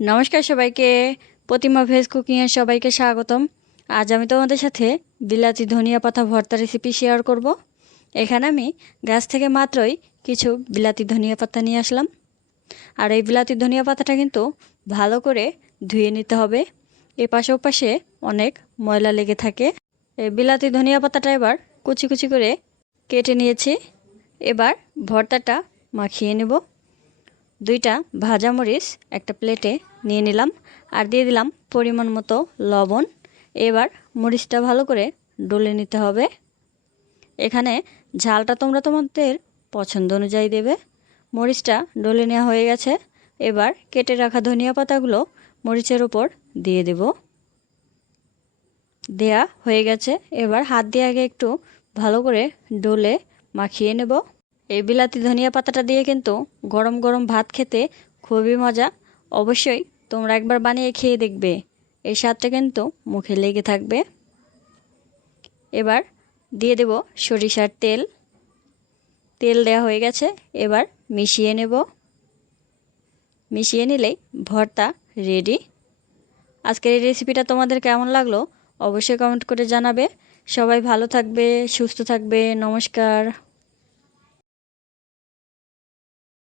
নমস্কার সবাইকে। প্রতিমা ভেজ কুকিংয়ে সবাইকে স্বাগতম। আজ আমি তোমাদের সাথে বিলাতি ধনিয়া পাতা ভর্তা রেসিপি শেয়ার করব। এখানে আমি গাছ থেকে মাত্রই কিছু বিলাতি ধনিয়া পাতা নিয়ে আসলাম। আর এই বিলাতি ধনিয়া পাতাটা কিন্তু ভালো করে ধুয়ে নিতে হবে। এ পাশে ওপাশে অনেক ময়লা লেগে থাকে। এই বিলাতি ধনিয়া পাতাটা এবার কুচি কুচি করে কেটে নিয়েছি। এবার ভর্তাটা মাখিয়ে নেব। দুইটা ভাজা মরিচ একটা প্লেটে নিয়ে নিলাম আর দিয়ে দিলাম পরিমাণ মতো লবণ। এবার মরিচটা ভালো করে ডলে নিতে হবে। এখানে ঝালটা তোমরা তোমাদের পছন্দ অনুযায়ী দেবে। মরিচটা ডলে নেওয়া হয়ে গেছে। এবার কেটে রাখা ধনিয়া পাতাগুলো মরিচের ওপর দিয়ে দেব। দেয়া হয়ে গেছে। এবার হাত দিয়ে আগে একটু ভালো করে ডলে মাখিয়ে নেব। এই বিলাতি ধনিয়া পাতাটা দিয়ে কিন্তু গরম গরম ভাত খেতে খুবই মজা। অবশ্যই তোমরা একবার বানিয়ে খেয়ে দেখবে। এই স্বাদটা কিন্তু মুখে লেগে থাকবে। এবার দিয়ে দেব সরিষার তেল। তেল দেওয়া হয়ে গেছে, এবার মিশিয়ে নেব। মিশিয়ে নিলেই ভর্তা রেডি আজকের এই রেসিপিটা তোমাদের কেমন লাগল অবশ্যই কমেন্ট করে জানাবে। সবাই ভালো থাকবে, সুস্থ থাকবে, নমস্কার।